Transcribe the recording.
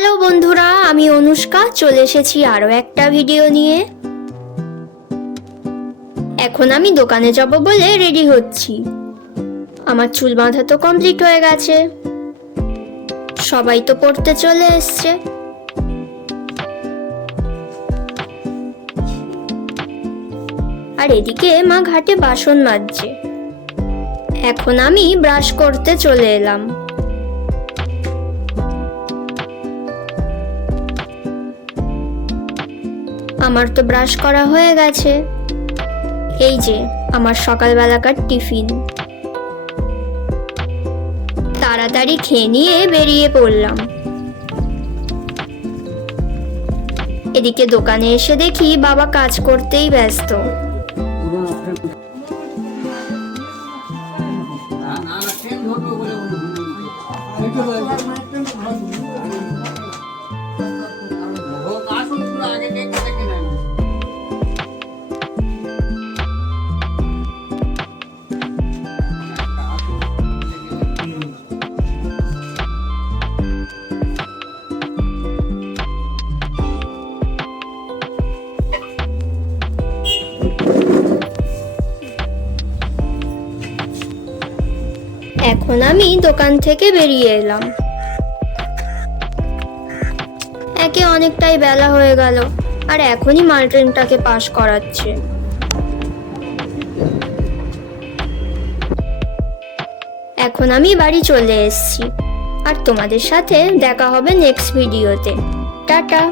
Hello বন্ধুরা, আমি অনুষ্কা চলে এসেছি আরও একটা ভিডিও নিয়ে। এখন আমি দোকানে যাব বলে রেডি হচ্ছি। আমার চুল বাঁধা তো কমপ্লিট হয়ে গেছে, সবাই তো পড়তে চলে এসছে। আর এদিকে মা ঘাটে বাসন মাজছে। এখন আমি ব্রাশ করতে চলে এলাম। আমার তো ব্রাশ করা হয়ে গেছে। এই যে আমার সকালবেলাকার টিফিন। তাড়াতাড়ি খেয়ে নিয়ে বেরিয়ে পড়লাম। এদিকে দোকানে এসে দেখি বাবা কাজ করতেই ব্যস্ত। এখন আমি দোকান থেকে বেরিয়ে এলাম। একে অনেকটাই বেলা হয়ে গেল, আর এখনই মাল ট্রেনটাকে পাস করাচ্ছে। এখন আমি বাড়ি চলে এসেছি, আর তোমাদের সাথে দেখা হবে নেক্সট ভিডিওতে। টাটা।